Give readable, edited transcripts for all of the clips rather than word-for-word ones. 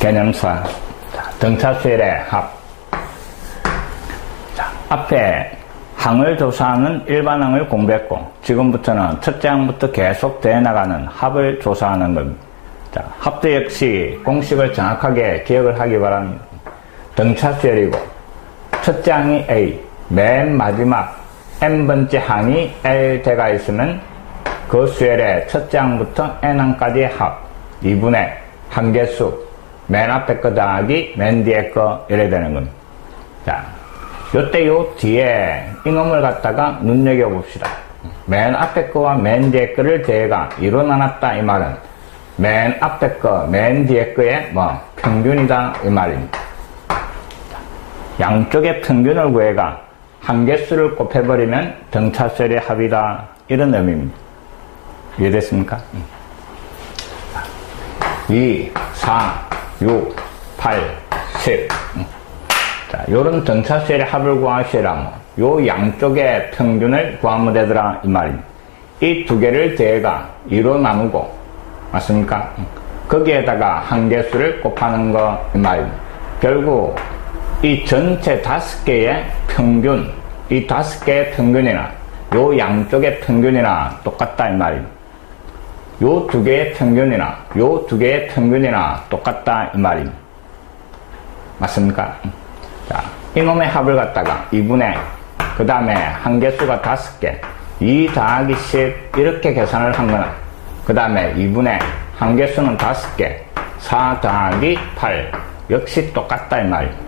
개념사. 자, 등차수열의 합. 자, 앞에 항을 조사하는 일반항을 공부했고, 지금부터는 첫째 항부터 계속 대나가는 합을 조사하는 겁니다. 자, 합도 역시 공식을 정확하게 기억을 하기 바랍니다. 등차수열이고, 첫째 항이 A, 맨 마지막 n번째 항이 L제가 있으면 그 수열의 첫째 항부터 n항까지의 합, 2분의 한개수, 맨 앞에 거 더하기 맨 뒤에 거 이래 되는 겁니다. 자, 요때 요 뒤에 이놈을 갖다가 눈여겨봅시다. 맨 앞에 거와 맨 뒤에 거를 제가 2로 나눴다 이 말은 맨 앞에 거, 맨 뒤에 거의 평균이다 이 말입니다. 양쪽의 평균을 구해가 한개수를 곱해버리면 등차수열의 합이다 이런 의미입니다. 이해됐습니까? 2, 4, 6, 8, 10 자, 요런 등차수열의 합을 구하시라면 요 양쪽의 평균을 구하면 되더라 이 말입니다. 이 두 개를 제가 2로 나누고 맞습니까? 거기에다가 한개수를 곱하는 거 이 말입니다. 결국 이 전체 5개의 평균, 이 5개의 평균이나 요 양쪽의 평균이나 똑같다 이 말입니다. 요 두 개의 평균이나 요 두 개의 평균이나 똑같다 이 말입니다. 맞습니까? 자, 이놈의 합을 갖다가 2분의 그 다음에 한개수가 5개 2 더하기 10 이렇게 계산을 한 거나 그 다음에 2분의 한개수는 5개 4 더하기 8 역시 똑같다 이 말입니다.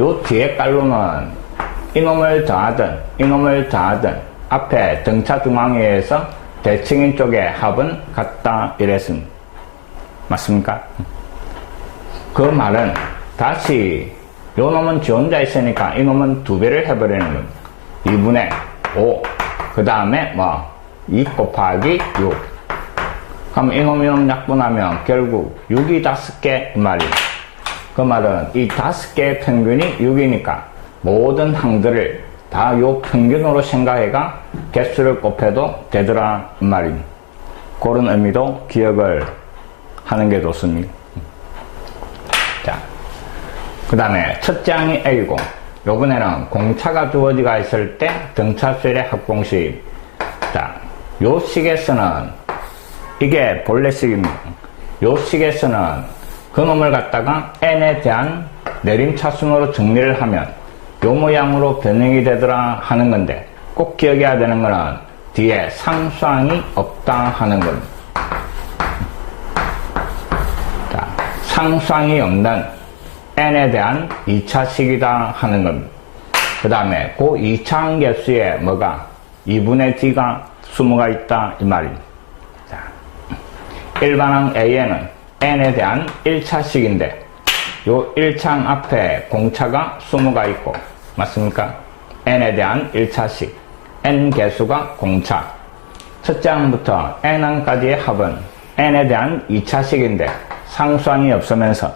요 뒤에 깔로는 이놈을 더하든 앞에 등차 중앙에서 대칭인 쪽의 합은 같다 이랬습니다. 맞습니까? 그 말은 다시 요 놈은 지 혼자 있으니까 이 놈은 2배를 해버리는 겁니다. 2분의 5 그 다음에 2 곱하기 6 그럼 이놈 약분하면 결국 6이 5개 이 말입니다. 그 말은 이 5개의 평균이 6이니까 모든 항들을 다 요 평균으로 생각해가 개수를 곱해도 되더라 이 말입니다. 그런 의미도 기억을 하는 게 좋습니다. 자, 그 다음에 첫째 항이 A고 요번에는 공차가 주어지가 있을 때 등차수열의 합공식. 자, 요 식에서는 이게 본래 식입니다. 요 식에서는 그놈을 갖다가 n에 대한 내림차순으로 정리를 하면 요 모양으로 변형이 되더라 하는 건데 꼭 기억해야 되는 거는 뒤에 상수항이 없다 하는 겁니다. 자, 상수항이 없는 n에 대한 2차식이다 하는 겁니다. 그 다음에 그 2차 개수에 뭐가 2분의 d가 20가 있다 이 말입니다. 자, 일반항 A에는 n에 대한 1차식인데 요 1차항 앞에 공차가 20가 있고 맞습니까? n에 대한 1차식 n 개수가 공차 첫째 항부터 n항까지의 합은 n에 대한 2차식인데 상수항이 없으면서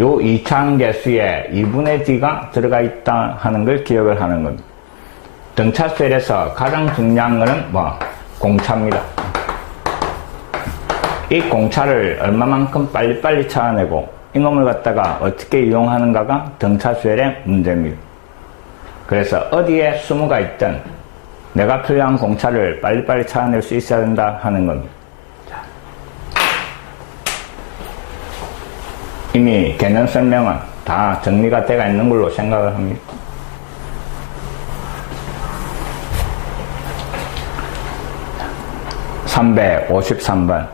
요 2차항 개수에 2분의 d가 들어가 있다 하는 걸 기억을 하는 겁니다. 등차수열에서 가장 중요한 거는 공차입니다. 이 공차를 얼마만큼 빨리빨리 찾아내고 이놈을 갖다가 어떻게 이용하는가가 등차수열의 문제입니다. 그래서 어디에 20가 있든 내가 필요한 공차를 빨리빨리 찾아낼 수 있어야 된다 하는 겁니다. 자. 이미 개념 설명은 다 정리가 되어 있는 걸로 생각을 합니다. 자. 353번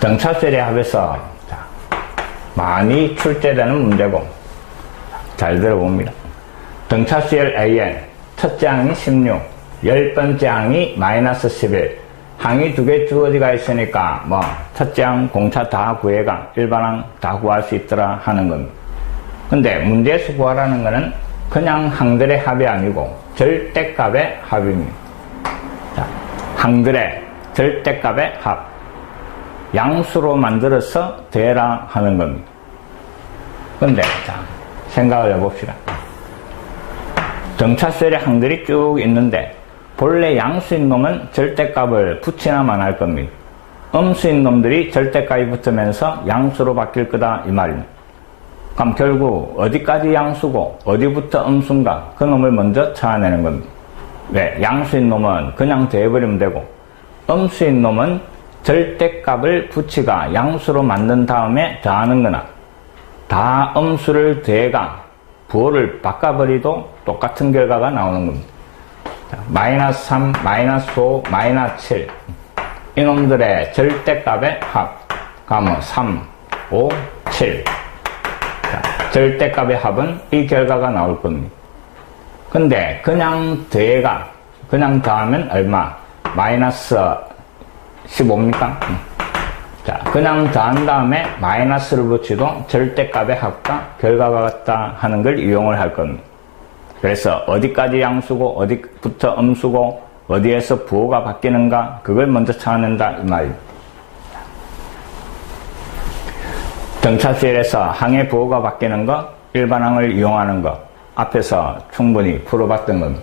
등차수열의 합에서 많이 출제되는 문제고 잘 들어봅니다. 등차수열 AN 첫째 항이 16 10번째 항이 마이너스 11 항이 두 개 주어지가 있으니까 첫째 항 공차 다 구해가 일반항 다 구할 수 있더라 하는 겁니다. 근데 문제에서 구하라는 거는 그냥 항들의 합이 아니고 절대값의 합입니다. 자, 항들의 절대값의 합 양수로 만들어서 대라 하는 겁니다. 근데 자, 생각을 해봅시다. 등차수열의 항들이 쭉 있는데 본래 양수인 놈은 절대값을 붙이나만 할 겁니다. 음수인 놈들이 절대값이 붙으면서 양수로 바뀔 거다 이 말입니다. 그럼 결국 어디까지 양수고 어디부터 음수인가 그 놈을 먼저 찾아내는 겁니다. 왜? 양수인 놈은 그냥 더해버리면 되고 음수인 놈은 절대값을 붙이가 양수로 만든 다음에 더하는 거나 다 음수를 더해가 부호를 바꿔버리도 똑같은 결과가 나오는 겁니다. 자, 마이너스 3, 마이너스 5, 마이너스 7 이놈들의 절대값의 합 그러면 3, 5, 7 자, 절대값의 합은 이 결과가 나올 겁니다. 근데 그냥 더해가 그냥 더하면 얼마? 마이너스 15입니까? 자, 그냥 더한 다음에 마이너스를 붙이도 절대값의 합과 결과가 같다 하는 걸 이용을 할 겁니다. 그래서 어디까지 양수고 어디부터 음수고 어디에서 부호가 바뀌는가 그걸 먼저 찾아낸다 이 말입니다. 등차수열에서 항의 부호가 바뀌는 거 일반항을 이용하는 거 앞에서 충분히 풀어봤던 겁니다.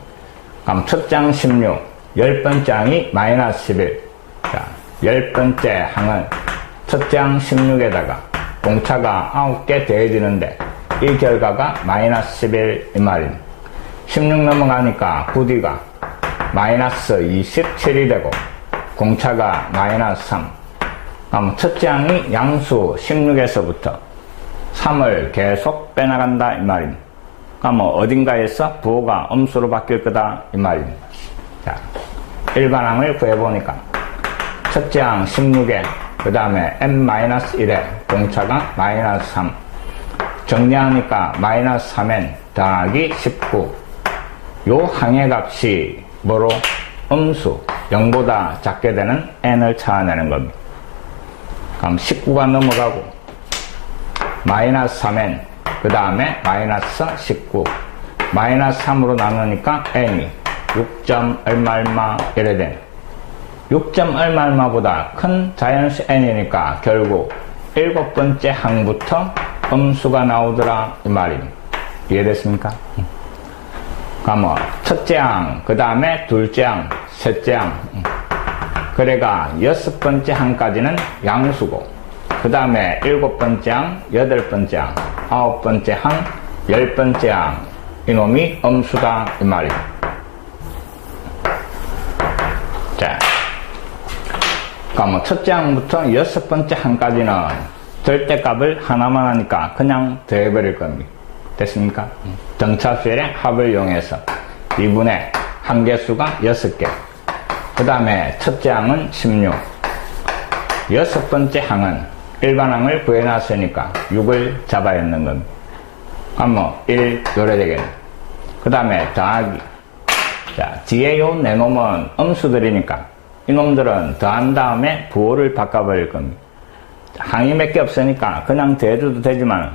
그럼 첫째 항 16 10번째 항이 마이너스 11 자, 10번째 항은 첫째 항 16에다가 공차가 9개 더해지는데 이 결과가 마이너스 11 이 말입니다. 16 넘어가니까 9D가 마이너스 27이 되고 공차가 마이너스 3 그럼 첫째 항이 양수 16에서부터 3을 계속 빼나간다 이 말입니다. 그럼 어딘가에서 부호가 음수로 바뀔 거다 이 말입니다. 자, 일반항을 구해보니까 첫째 항 16에 그 다음에 n-1에 공차가 마이너스 3 정리하니까 마이너스 3n 더하기 19 요 항의 값이 뭐로? 음수 0보다 작게 되는 n을 찾아내는 겁니다. 그럼 19가 넘어가고 마이너스 3n 그 다음에 마이너스 19 마이너스 3으로 나누니까 n이 6점 얼마 이래 되네. 6점 얼마보다 큰 자연수 n이니까 결국 7번째 항부터 음수가 나오더라 이 말입니다. 이해됐습니까? 그럼 첫째 항, 그 다음에 둘째 항, 셋째 항 그래가 6번째 항까지는 양수고 그 다음에 7번째 항, 8번째 항, 9번째 항, 10번째 항 이놈이 음수다 이 말입니다. 자, 그럼 첫째 항부터 6번째 항까지는 절대값을 하나만 하니까 그냥 더해버릴 겁니다. 됐습니까? 등차수열의 합을 이용해서 2분의 항계수가 6개 그 다음에 첫째 항은 16 6번째 항은 일반항을 구해놨으니까 6을 잡아야 하는 겁니다. 그럼 1 요래 되겠네. 그 다음에 더하기 자, 뒤에 요 네 놈은 음수들이니까 이놈들은 더한 다음에 부호를 바꿔버릴 겁니다. 항이 몇 개 없으니까 그냥 더해줘도 되지만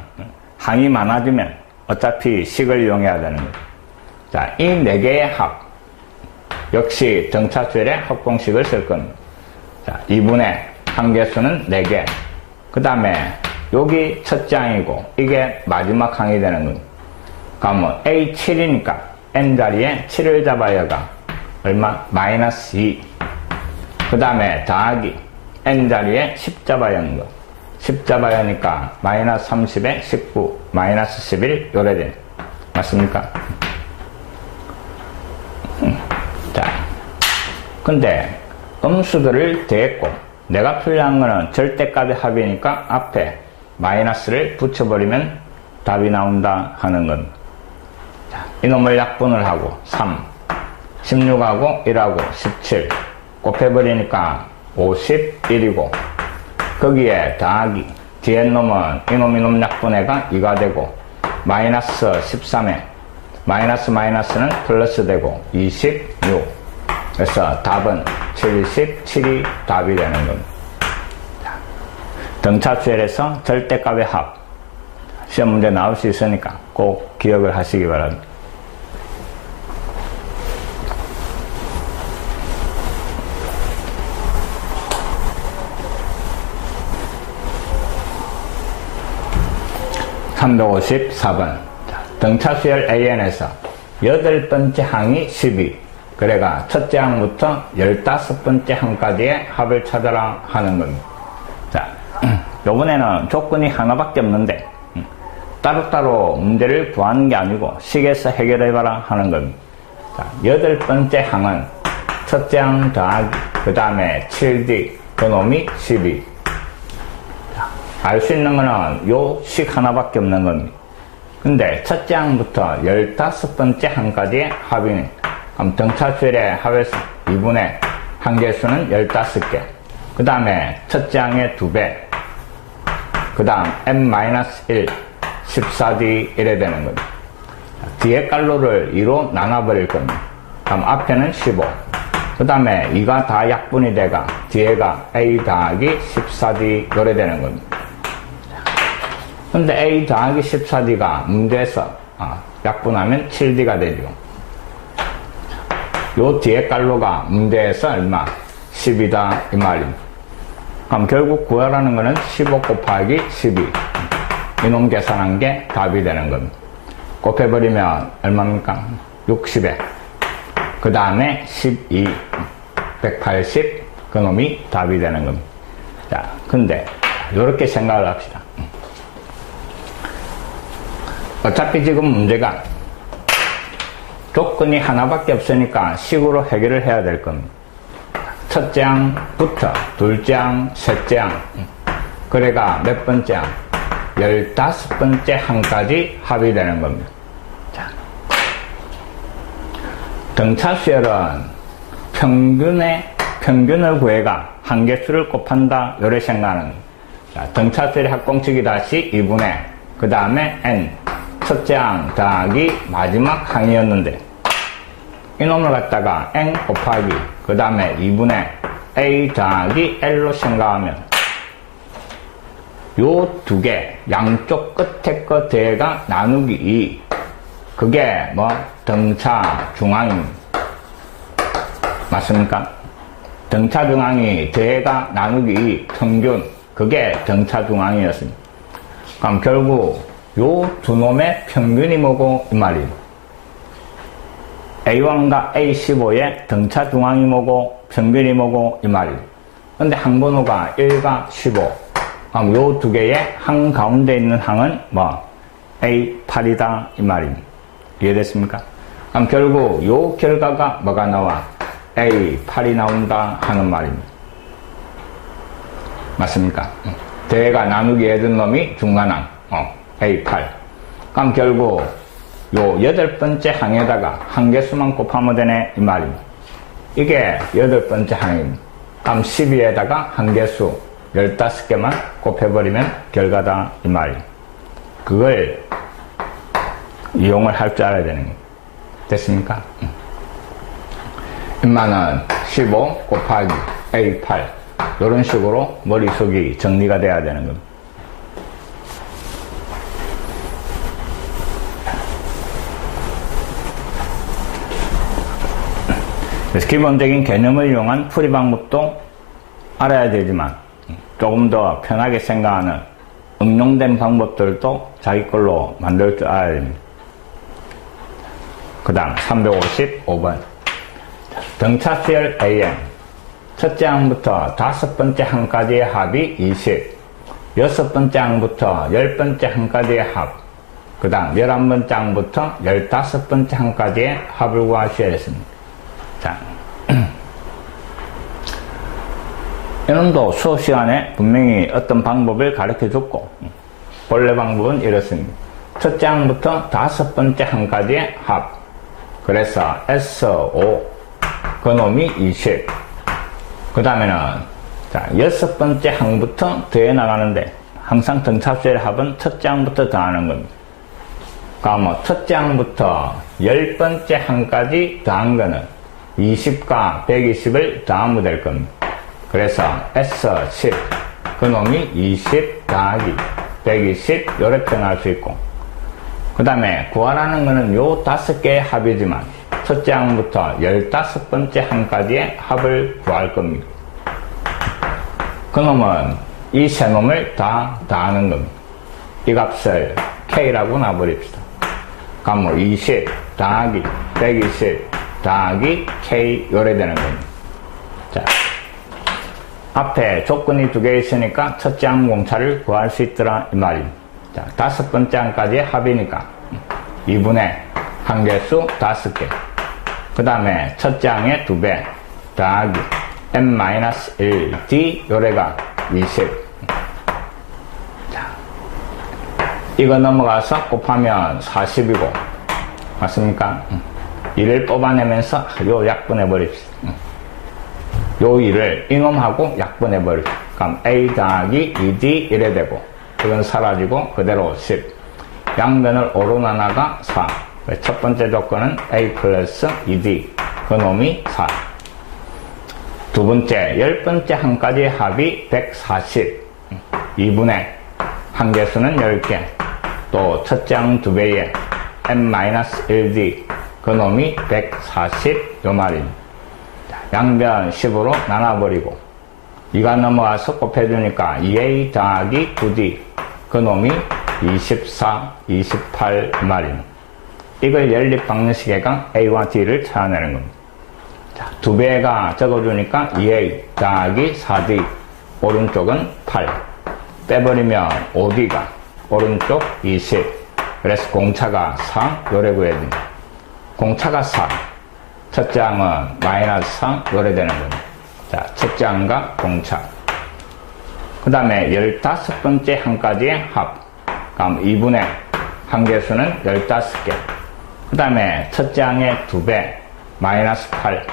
항이 많아지면 어차피 식을 이용해야 되는 거죠. 자, 이 네 개의 합 역시 등차수열의 합공식을 쓸 겁니다. 자, 2분의 항계수는 4개 그 다음에 여기 첫째 항이고 이게 마지막 항이 되는 겁니다. 그러면 A7이니까 N자리에 7을 잡아야가 얼마? 마이너스 2 그 다음에 더하기 N자리에 10 잡아야 하는 거 10 잡아야 하니까 마이너스 30에 19 마이너스 11 요래 되네. 맞습니까? 자, 근데 음수들을 더했고 내가 풀이한 거는 절대값의 합이니까 앞에 마이너스를 붙여버리면 답이 나온다 하는 겁니다. 자, 이놈을 약분을 하고 3 16하고 1하고 17 곱해버리니까 51이고 거기에 더하기 뒤에 놈은 이놈 약분해가 2가 되고 마이너스 13에 마이너스는 플러스 되고 26 그래서 답은 77이 답이 되는 겁니다. 등차수열에서 절대값의 합 시험 문제 나올 수 있으니까 꼭 기억을 하시기 바랍니다. (354번) 등차수열 AN에서 8번째 항이 12 그래가 첫째 항부터 15번째 항까지의 합을 찾아라 하는 겁니다. 자, 요번에는 조건이 하나밖에 없는데 따로따로 문제를 구하는 게 아니고 식에서 해결해봐라 하는 겁니다. 자, 8번째 항은 첫째 항 더하기 그 다음에 7D 그놈이 12. 알 수 있는 거는 요 식 하나밖에 없는 겁니다. 근데 첫째 항부터 15번째 항까지의 합이니 그럼 등차수열의 합에서 2분의 항계수는 15개 그 다음에 첫째 항의 2배 그 다음 n-1 14D 이래 되는 겁니다. 뒤에 깔로를 2로 나눠버릴 겁니다. 그럼 앞에는 15 그 다음에 2가 다 약분이 돼가 뒤에가 a 더하기 14D 요래 되는 겁니다. 근데 a 더하기 14D가 문제에서 약분하면 7D가 되죠. 요 뒤에 깔로가 문제에서 얼마? 10이다 이 말입니다. 그럼 결국 구하라는 거는 15 곱하기 12 이놈 계산한 게 답이 되는 겁니다. 곱해버리면 얼마입니까? 60에 그 다음에 12 180 그놈이 답이 되는 겁니다. 자, 근데 이렇게 생각을 합시다. 어차피 지금 문제가 조건이 하나밖에 없으니까 식으로 해결을 해야 될 겁니다. 첫째 항부터 둘째 항, 셋째 항 그래가 몇 번째 항? 15번째 항까지 합이 되는 겁니다. 자, 등차수열은 평균을 구해가 항계수를 곱한다 요래 생각하는 겁니다. 자, 등차수열의 합공식이 다시 2분의 그 다음에 n 첫째 항 더하기 마지막 항이었는데 이놈을 갖다가 n 곱하기 그 다음에 2분의 a 더하기 l로 생각하면 요 두 개 양쪽 끝에 거 대가 나누기 2 그게 뭐 등차 중앙입니다. 맞습니까? 등차 중앙이 대가 나누기 2 평균 그게 등차 중앙이었습니다. 그럼 결국 요 두 놈의 평균이 뭐고 이 말이에요. A1과 A15의 등차 중앙이 뭐고 평균이 뭐고 이 말이에요. 근데 항번호가 1과 15 그럼 요 두 개의 항 가운데 있는 항은 뭐 A8이다 이 말입니다. 이해됐습니까? 그럼 결국 요 결과가 뭐가 나와? A8이 나온다 하는 말입니다. 맞습니까? 대가 나누기 해준 놈이 중간항 A8 그럼 결국 요 8번째 항에다가 항계수만 곱하면 되네 이 말입니다. 이게 8번째 항입니다. 그럼 12에다가 항계수 15개만 곱해버리면 결과다 이 말입니다. 그걸 이용을 할 줄 알아야 되는 겁니다. 됐습니까? 인마는 15 곱하기 A8 이런 식으로 머릿속이 정리가 돼야 되는 겁니다. 그래서 기본적인 개념을 이용한 풀이 방법도 알아야 되지만 조금 더 편하게 생각하는 응용된 방법들도 자기 걸로 만들 줄 알아야 됩니다. 그 다음 355번 등차수열 AM 첫째 항부터 5번째 항까지의 합이 20 6번째 항부터 10번째 항까지의 합 그 다음 11번째 항부터 15번째 항까지의 합을 구하셔야 했습니다. 자, 이놈도 수업 시간에 분명히 어떤 방법을 가르쳐 줬고 본래 방법은 이렇습니다. 첫째 항부터 5번째 항까지의 합 그래서 S5 그놈이 20 그 다음에는 자 6번째 항부터 더해 나가는데 항상 등차수의 합은 첫째 항부터 더하는 겁니다. 그러니까 뭐 첫째 항부터 10번째 항까지 더한 거는 20과 120을 더하면 될 겁니다. 그래서 S10 그놈이 20 더하기 120 요렇게 나올 수 있고 그 다음에 구하라는 거는 요 5개의 합이지만 첫째 항부터 15번째 항까지의 합을 구할 겁니다. 그놈은 이 세 놈을 다 더하는 겁니다. 이 값을 K라고 놔버립시다. 그럼 뭐 20 더하기 120 더하기 K 요래 되는 겁니다. 자, 앞에 조건이 두 개 있으니까 첫째 항 공차를 구할 수 있더라 이 말입니다. 자, 다섯 번째 항까지의 합이니까 2분의 한개수 5개, 그 다음에 첫째 항의 2배 더하기 n-1d 요래가 20. 자, 이거 넘어가서 곱하면 40이고 맞습니까? 1을 뽑아내면서 요 약분해 버립시다. 요 1을 이놈하고 약분해 버립시다. 그럼 a 더하기 2d 이래 되고 이건 사라지고 그대로 10. 양변을 5로 나눠가 4. 첫 번째 조건은 a 플러스 2d 그놈이 4. 두 번째, 열 번째 항까지의 합이 140. 2분의 한개수는 10개. 또 첫째 항 2배에 n-1d 그놈이 140 요 말입니다. 양변 10으로 나눠버리고 이가 넘어와서 곱해주니까 2a 더하기 9d 그놈이 24, 28 말입니다. 이걸 연립방정식에가 a와 d를 찾아내는 겁니다. 자, 2배가 적어주니까 2a 더하기 4d 오른쪽은 8 빼버리면 5d가 오른쪽 20. 그래서 공차가 4 요래 구해야 됩니다. 공차가 4 첫째 항은 마이너스 4 요래 되는 겁니다. 자, 첫째 항과 공차, 그 다음에 15번째 항까지의 합, 그럼 2분의 한개수는 15개, 그 다음에 첫째 항의 2배 마이너스 8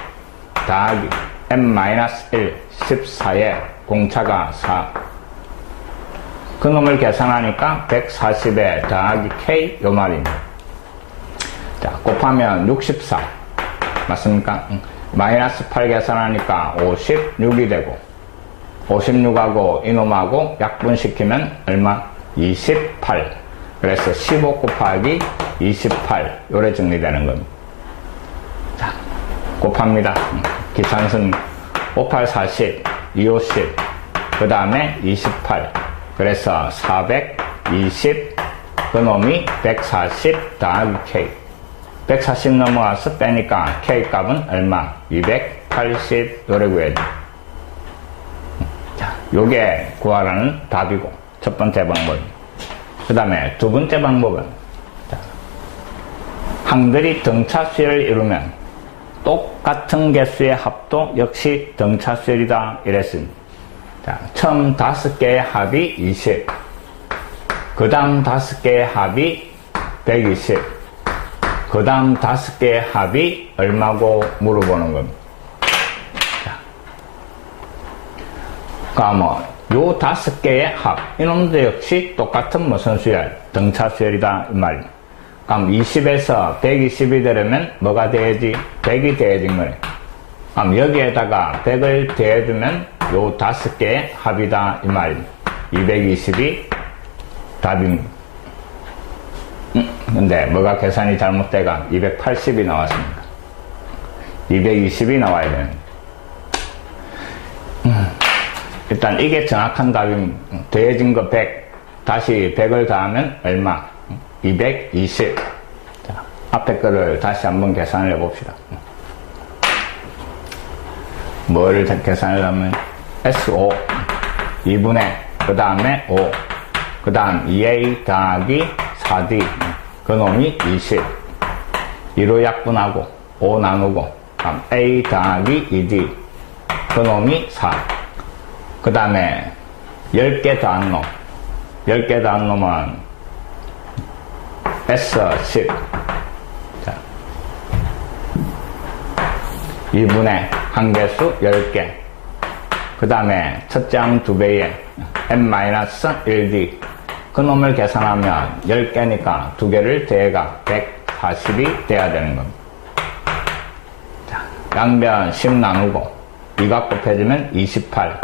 더하기 n-1 14에 공차가 4. 그놈을 계산하니까 140에 더하기 k 요 말입니다. 자, 곱하면 64 맞습니까? 마이너스 8 계산하니까 56이 되고 56하고 이놈하고 약분시키면 얼마? 28. 그래서 15 곱하기 28 요래 정리되는 겁니다. 자, 곱합니다. 기산순 58 40 250 그 다음에 28. 그래서 420 그놈이 140 더하기 k. 140 넘어와서 빼니까 k 값은 얼마? 280 요래 구해야 돼. 자, 요게 구하라는 답이고 첫 번째 방법. 그 다음에 두 번째 방법은 자, 항들이 등차수열을 이루면 똑같은 개수의 합도 역시 등차수열이다 이랬습니다. 자, 처음 5개의 합이 20, 그 다음 5개의 합이 120, 그 다음 5개의 합이 얼마고 물어보는 겁니다. 자, 그러면 요 5개의 합, 이놈도 역시 똑같은 무슨 수열? 등차수열이다 이 말입니다. 그럼 20에서 120이 되려면 뭐가 돼야지? 100이 돼야진 거네. 그럼 여기에다가 100을 더해주면 요 5개의 합이다 이 말입니다. 220이 답입니다. 근데 뭐가 계산이 잘못돼가 280이 나왔습니다. 220이 나와야 되는데 일단 이게 정확한 답입니다. 더해진 거 100 다시 100을 더하면 얼마? 220. 자, 앞에 거를 다시 한번 계산을 해봅시다. 뭐를 계산을 하면 S5 2분의 그 다음에 5 그 다음 2A 더하기 4D 그놈이 20 2로 약분하고 5 나누고 그럼 A 더하기 2D 그놈이 4 그 다음에 10개 더한 놈 10개 더한 놈은 S10 자, 2분의 한개수 10개 그 다음에 첫째 항 2배에 n-1d 그놈을 계산하면 10개니까 2개를 더해가 140이 돼야 되는 겁니다. 자, 양변 10 나누고 2가 곱해지면 28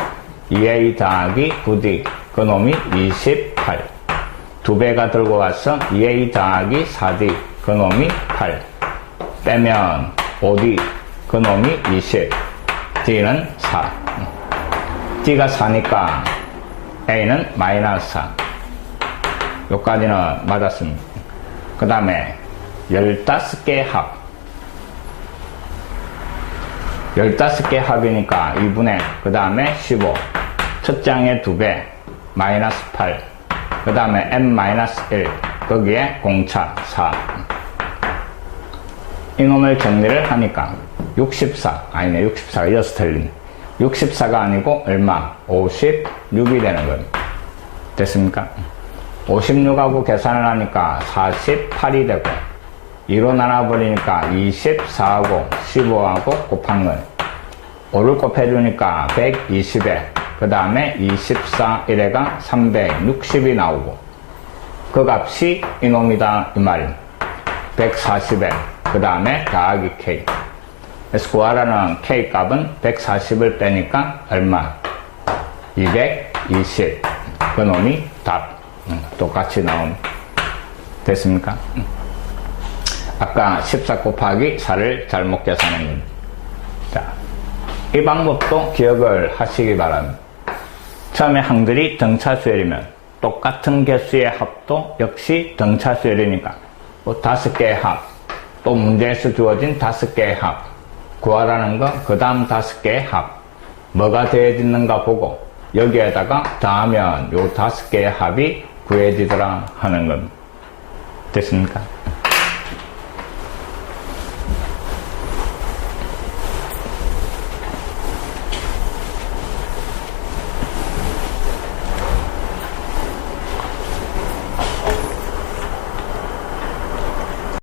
2a 더하기 9d 그놈이 28 2배가 들고 와서 2a 더하기 4d 그놈이 8 빼면 5d 그놈이 20 d는 4 d가 4니까 a는 마이너스 4 요까지는 맞았습니다. 그 다음에 15개의 합 15개 합이니까 2분의, 그 다음에 15. 첫 장의 2배, 마이너스 8. 그 다음에 n-1. 거기에 공차 4. 이놈을 정리를 하니까 64. 아니네, 64가 6 틀린. 64가 아니고 얼마? 56이 되는 겁니다. 됐습니까? 56하고 계산을 하니까 48이 되고, 2로 나눠버리니까 24하고 15하고 곱한 걸 5를 곱해주니까 120에 그 다음에 24 1회가 360이 나오고, 그 값이 이놈이다 이 말입니다. 140에 그 다음에 더하기 k. 그래서 구하라는 k 값은 140을 빼니까 얼마? 220. 그 놈이 답. 똑같이 나옵니다. 됐습니까? 아까 14 곱하기 4를 잘못 계산한 겁니다. 자, 이 방법도 기억을 하시기 바랍니다. 처음에 항들이 등차수열이면 똑같은 개수의 합도 역시 등차수열이니까 뭐 5개의 합, 또 문제에서 주어진 5개의 합 구하라는 거, 그 다음 5개의 합 뭐가 더해지는가 보고 여기에다가 더하면 요 5개의 합이 구해지더라 하는 겁니다. 됐습니까?